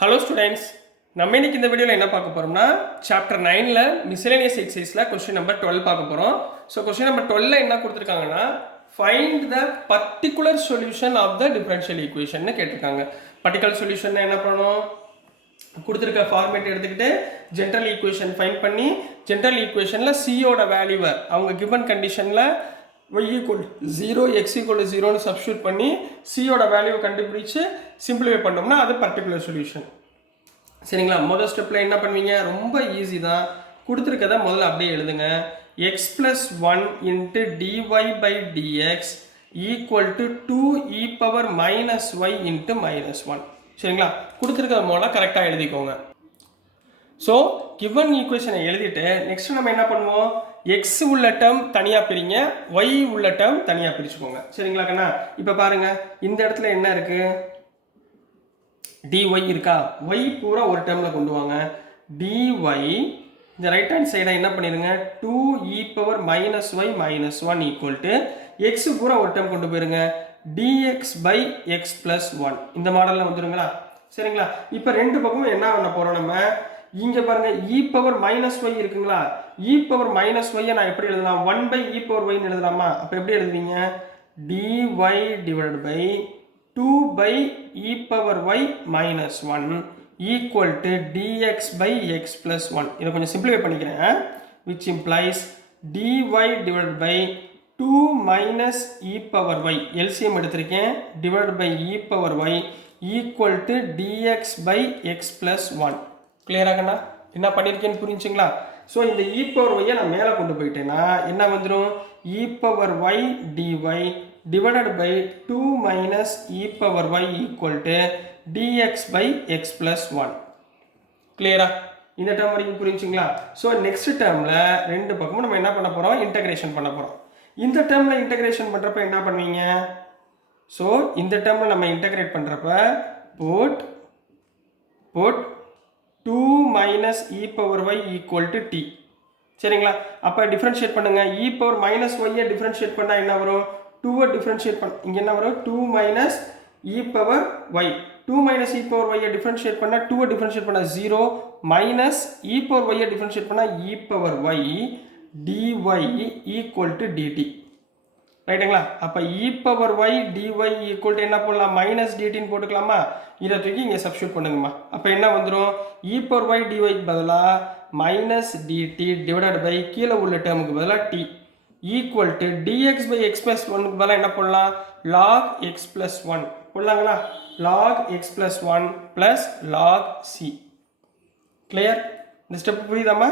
Hello students, நம்ம இன்னைக்கு இந்த வீடியோவில் என்ன பார்க்க போகிறோம்னா சாப்டர் 9ல் மிஸ்லேனியஸ் எக்ஸசைஸில் கொஸ்டின் நம்பர் 12 பார்க்க போகிறோம். ஸோ கொஸ்டின் நம்பர் 12 என்ன கொடுத்துருக்காங்கன்னா find the particular solution of the differential equation கேட்டிருக்காங்க. பர்டிகுலர் சொல்யூஷன் என்ன பண்ணணும், கொடுத்துருக்க ஃபார்மேட் எடுத்துக்கிட்டு ஜென்ரல் ஈக்குவேஷன் ஃபைண்ட் பண்ணி ஜென்ரல் ஈக்குவேஷனில் சியோட வேல்யூவை அவங்க கிவன் கண்டிஷனில் y equal 0 x equal 0னு substitute பண்ணி சியோட வேல்யூவை கண்டுபிடிச்சு சிம்பிளிஃபை பண்ணோம்னா அது பர்டிகுலர் சொல்யூஷன். சரிங்களா? முதல் ஸ்டெப்பில் என்ன பண்ணுவீங்க, ரொம்ப ஈஸி தான். கொடுத்துருக்கதை முதல்ல அப்படியே எழுதுங்க. x plus 1 into dy by dx equal to 2e power minus y into minus 1. சரிங்களா? கொடுத்துருக்கத முதல்ல கரெக்டாக எழுதிக்கோங்க. ஸோ கிவன் ஈக்குவேஷனை எழுதிட்டு நெக்ஸ்ட் நம்ம என்ன பண்ணுவோம், எக்ஸ் உள்ள டேர்ம் தனியாக பிரிங்க, ஒய் உள்ள டேர்ம் தனியாக பிரிச்சுக்கோங்க. சரிங்களா கண்ணா? இப்போ பாருங்க, இந்த இடத்துல என்ன இருக்கு, dy இருக்கா, y பூரா ஒரு டேர்மில் கொண்டு வாங்க. dy இந்த ரைட் ஹேண்ட் சைடை என்ன பண்ணிடுங்க, 2e power minus y minus 1 equal to X பூரா ஒரு டேர்ம் கொண்டு போயிருங்க, dx by x plus 1. இந்த மாடலில் வந்துருங்களா? சரிங்களா? இப்போ ரெண்டு பக்கமும் என்ன பண்ண போகிறோம், நம்ம இங்க பாருங்க e பவர் மைனஸ் y இருக்குங்களா, e பவர் மைனஸ் y நான் எப்படி எழுதலாம், 1 by e பவர் y எழுதலாமா? அப்ப எப்படி எழுதுவீங்க, dy divided by 2 by e power y minus 1 equal to dx by x plus 1. இதை கொஞ்சம் சிம்பிளிஃபை பண்ணிக்கிறேன், which implies dy divided by 2 minus e power y LCM எடுத்திருக்கேன் divided by e power y equal to dx by x plus 1. கிளியராகண்ணா? என்ன பண்ணியிருக்கேன்னு புரிஞ்சுங்களா? So இந்த e power ஒய்யை நான் மேலே கொண்டு போயிட்டேன்னா என்ன வந்துடும், e power y dy divided by 2 minus e power y equal to dx by x plus 1. கிளியரா? இந்த டேர்ம் வரைக்கும் புரிஞ்சுங்களா? ஸோ நெக்ஸ்ட் டேர்மில் ரெண்டு பக்கமும் நம்ம என்ன பண்ண போகிறோம், இன்டகிரேஷன் பண்ண போகிறோம். இந்த டேர்மில் இன்டகிரேஷன் பண்ணுறப்ப என்ன பண்ணுவீங்க, ஸோ இந்த டேர்மில் நம்ம இன்டகிரேட் பண்ணுறப்ப boat 2 minus e power y equal to t. சரிங்களா? அப்போ டிஃபரன்ஷியேட் பண்ணுங்க, e பவர் மைனஸ் ஒய்யை டிஃபரன்ஷியேட் பண்ணால் என்ன வரும், 2 டிஃபரன்ஷியேட் பண்ண இங்கே என்ன வரும், 2 minus e power y. 2 minus e power y differentiate பண்ணால் 2 டிஃபரன்ஷியேட் பண்ணால் 0 minus e power y differentiate பண்ணால் e power y dy equal to dt. ரைட்டுங்களா? அப்போ e power y dy equal to என்ன போடலாம், மைனஸ் டிடின்னு போட்டுக்கலாமா? இதை தூக்கி இங்கே சப்ஸ்டியூட் பண்ணுங்கம்மா. அப்போ என்ன வந்துடும், இ பவர் ஒய் டிஒய்க்கு பதிலாக மைனஸ் டிடி டிவைடட் பை கீழே உள்ள டேர்முக்கு பதிலாக t equal to dx by x plus 1க்கு பதிலாக என்ன போடலாம், லாக் எக்ஸ் பிளஸ் 1 போடலாங்களா? Log x plus 1 plus log c. Clear? இந்த ஸ்டெப் புரியுதாம்மா?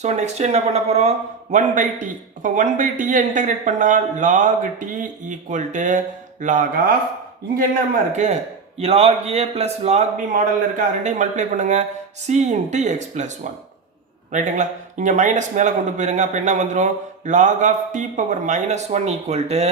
ஸோ நெக்ஸ்ட் என்ன பண்ண போகிறோம், 1 by t. அப்போ 1 by t-யை இன்டகிரேட் பண்ணால் log t equal to log of, இங்கே என்னம்மா இருக்குது, log a plus log b மாடலில் இருக்கா, ரெண்டையும் மல்டிப்ளை பண்ணுங்க, c இன்ட்டு எக்ஸ் ப்ளஸ் 1. ரைட்டுங்களா? இங்கே மைனஸ் மேலே கொண்டு போயிருங்க. அப்போ என்ன வந்துடும், log of t power minus 1 equal to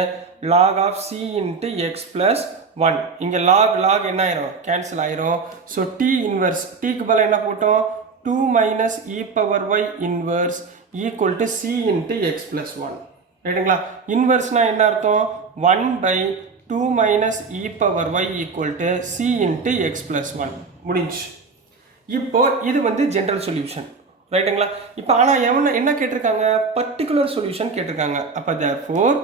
log of c into x plus 1. இங்கே log என்ன ஆயிரும், கேன்சல் ஆயிரும். ஸோ t இன்வர்ஸ், t-க்கு பதிலாக என்ன போட்டோம், 2 minus e power y inverse equal to c into x plus 1. ரைட்டுங்களா? இன்வர்ஸ்னா என்ன அர்த்தம், 1 by 2 minus e power y equal to c into x plus 1. முடிஞ்சு. இப்போ இது வந்து ஜென்ரல் சொல்யூஷன். ரைட்டுங்களா? இப்போ ஆனால் என்ன கேட்டிருக்காங்க, பர்டிகுலர் சொல்யூஷன் கேட்டிருக்காங்க. அப்போ therefore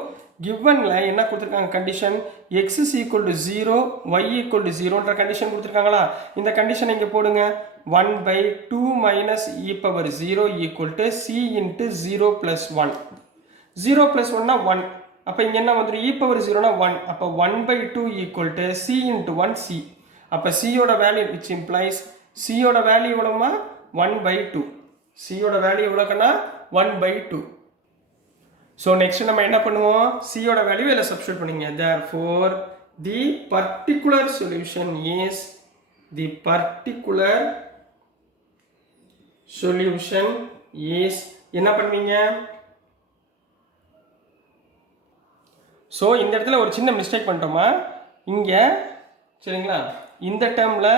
givenல என்ன கொடுத்துருக்காங்க, condition x is equal to 0 y equal to 0ன்ற கண்டிஷன் கொடுத்துருக்காங்களா? இந்த கண்டிஷன் இங்கே போடுங்க, 1 by 2 minus e power 0 equal to c into 0 plus 1. 0 plus 1னா 1. அப்போ இங்கே என்ன வந்துடும், e power 0னா 1. அப்போ 1 by 2 equal to c into 1 c. அப்போ c யோட வேல்யூ which implies c யோட வேல்யூ எவ்வளோமா, 1 by 2. c யோட வேல்யூ எவ்வளோக்குன்னா 1 by 2. ஸோ நெக்ஸ்ட் நம்ம என்ன பண்ணுவோம், c யோட வேல்யூ இதில் சப்ஸ்டியூட் பண்ணிங்க. therefore the particular solution is என்ன பண்ணுவீங்க, ஸோ இந்த இடத்துல ஒரு சின்ன மிஸ்டேக் பண்ணிட்டோமா இங்கே. சரிங்களா? இந்த டேர்மில்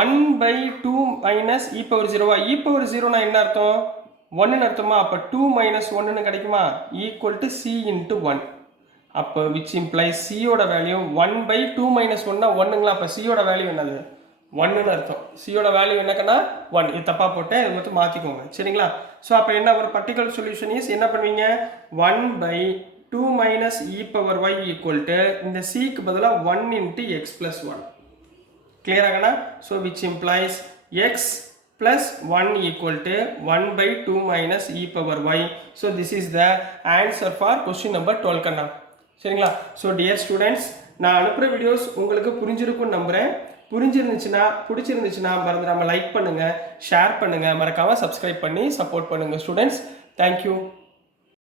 1 by 2 minus e பவர் 0வா, e பவர் 0னா என்ன அர்த்தம், 1ன்னு அர்த்தமா? அப்போ 2 minus 1ன்னு கிடைக்குமா, ஈக்குவல் டு c into 1. அப்போ விச் இம்ப்ளைஸ் சியோட வேல்யூ 1/2 மைனஸ் ஒன்னா ஒன்றுங்களா? அப்போ சியோட வேல்யூ என்னது? ஒன்றுன்னு அர்த்தம். சியோட வேல்யூ என்னக்கன்னா 1. இது தப்பாக போட்டேன், இது மட்டும் மாற்றிக்கோங்க சரிங்களா? ஸோ அப்போ என்ன ஒரு பர்டிகுலர் சொல்யூஷன் இஸ் என்ன பண்ணுவீங்க? 1/2 minus e power y equal to இந்த சிக்கு பதிலாக 1 இன்ட்டு எக்ஸ் ப்ளஸ் 1. கிளியராகண்ணா? So which implies x plus 1 equal to 1/2 minus e power y. So this is the answer for question number 12 கண்ணா சரிங்களா? So dear students, நான் அனுப்புகிற videos உங்களுக்கு புரிஞ்சிருக்கும்னு நம்புகிறேன். புரிஞ்சிருந்துச்சுன்னா பிடிச்சிருந்துச்சுன்னா மறந்துடாமல் லைக் பண்ணுங்கள், ஷேர் பண்ணுங்கள், மறக்காமல் சப்ஸ்கிரைப் பண்ணி சப்போர்ட் பண்ணுங்கள் ஸ்டூடெண்ட்ஸ். தேங்க்யூ.